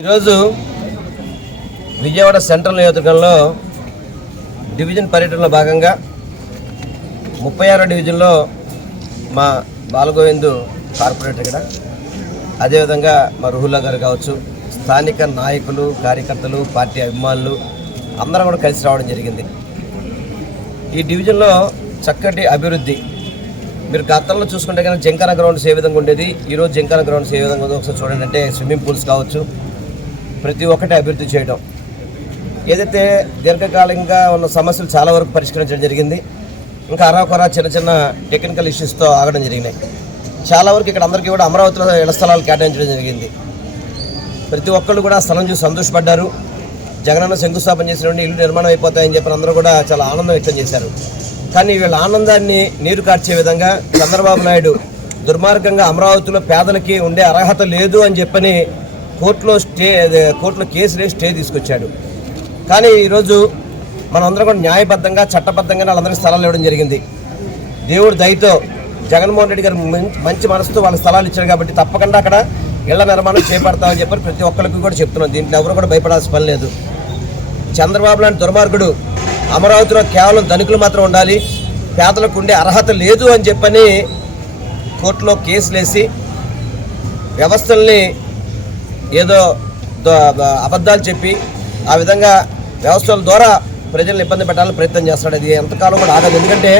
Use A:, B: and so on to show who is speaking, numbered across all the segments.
A: ఈరోజు విజయవాడ సెంట్రల్ నియోజకవర్గంలో డివిజన్ పర్యటనలో భాగంగా ముప్పై ఆరో డివిజన్లో మా బాలగోవింద్ కార్పొరేటర్ ఇక్కడ. అదేవిధంగా మా రుహుల్లా గారు కావచ్చు స్థానిక నాయకులు కార్యకర్తలు పార్టీ అభిమానులు అందరం కూడా కలిసి రావడం జరిగింది. ఈ డివిజన్లో చక్కటి అభివృద్ధి. మీరు గతంలో చూసుకుంటే కనుక జంకాన గ్రౌండ్స్ ఏ విధంగా ఉండేది ఈరోజు జంకన గ్రౌండ్స్ ఏ విధంగా ఉందో ఒకసారి చూడండి. అంటే స్విమ్మింగ్ పూల్స్ కావచ్చు ప్రతి ఒక్కటి అభివృద్ధి చేయడం. ఏదైతే దీర్ఘకాలికంగా ఉన్న సమస్యలు చాలా వరకు పరిష్కరించడం జరిగింది ఇంకా అరాకొరా చిన్న చిన్న టెక్నికల్ ఇష్యూస్తో ఆగడం జరిగినాయి. చాలా వరకు ఇక్కడ అందరికీ కూడా అమరావతిలో ఇళ్ళ స్థలాలు కేటాయించడం జరిగింది. ప్రతి ఒక్కళ్ళు కూడా స్థలం చూసి సంతోషపడ్డారు. జగనన్న శంకుస్థాపన చేసిన ఇల్లు నిర్మాణం అయిపోతాయని చెప్పిన అందరూ కూడా చాలా ఆనందం వ్యక్తం చేశారు. కానీ వీళ్ళ ఆనందాన్ని నీరు కార్చే విధంగా చంద్రబాబు నాయుడు దుర్మార్గంగా అమరావతిలో పేదలకి ఉండే అర్హత లేదు అని చెప్పని కోర్టులో స్టే అదే, కోర్టులో కేసు వేసి స్టే తీసుకొచ్చాడు. కానీ ఈరోజు మనందరం కూడా న్యాయబద్ధంగా చట్టబద్ధంగా వాళ్ళందరికీ స్థలాలు ఇవ్వడం జరిగింది. దేవుడు దయతో జగన్మోహన్ రెడ్డి గారు మంచి మనసుతో వాళ్ళ స్థలాలు ఇచ్చారు కాబట్టి తప్పకుండా అక్కడ ఇళ్ళ నిర్మాణం చేపడతామని చెప్పి ప్రతి ఒక్కరికి కూడా చెప్తున్నాం. దీంట్లో ఎవరు కూడా భయపడాల్సిన పని లేదు. చంద్రబాబు లాంటి దుర్మార్గుడు అమరావతిలో కేవలం ధనికులు మాత్రం ఉండాలి పేదలకు ఉండే అర్హత లేదు అని చెప్పని కోర్టులో కేసులేసి వ్యవస్థల్ని ఏదో అబద్ధాలు చెప్పి ఆ విధంగా వ్యవస్థల ద్వారా ప్రజలను ఇబ్బంది పెట్టాలని ప్రయత్నం చేస్తాడు అది ఎంతకాలం కూడా ఆగదు. ఎందుకంటే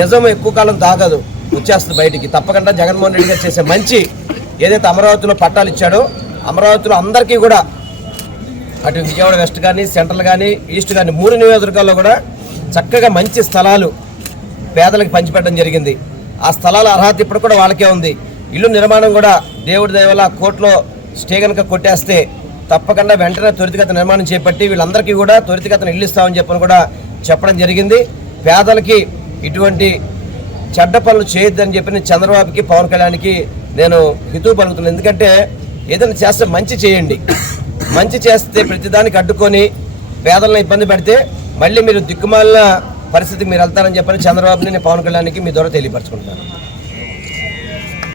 A: నిజం ఎక్కువ కాలం తాగదు. వచ్చేస్తుంది బయటికి. తప్పకుండా జగన్మోహన్ రెడ్డి గారు చేసే మంచి ఏదైతే అమరావతిలో పట్టాలు ఇచ్చాడో అమరావతిలో అందరికీ కూడా అటు విజయవాడ వెస్ట్ కానీ సెంట్రల్ కానీ ఈస్ట్ కానీ మూడు నియోజకవర్గాల్లో కూడా చక్కగా మంచి స్థలాలు పేదలకు పంచిపెట్టడం జరిగింది. ఆ స్థలాల అర్హత ఇప్పుడు కూడా వాళ్ళకే ఉంది. ఇల్లు నిర్మాణం కూడా దేవుడి దయ కోర్టులో స్టే కనుక కొట్టేస్తే తప్పకుండా వెంటనే త్వరితగత నిర్మాణం చేపట్టి వీళ్ళందరికీ కూడా త్వరితగతను ఇల్లు ఇస్తామని చెప్పని కూడా చెప్పడం జరిగింది. పేదలకి ఇటువంటి చెడ్డ పనులు చేయొద్దని చెప్పి చంద్రబాబుకి పవన్ కళ్యాణ్కి నేను హితువు పలుకుతున్నాను. ఎందుకంటే ఏదైనా చేస్తే మంచి చేయండి. మంచి చేస్తే ప్రతిదానికి అడ్డుకొని పేదలను ఇబ్బంది పెడితే మళ్ళీ మీరు దిక్కుమాలిన పరిస్థితికి మీరు వెళ్తారని చెప్పని చంద్రబాబుని నేను పవన్ కళ్యాణ్కి మీ ద్వారా తెలియపరచుకుంటున్నాను.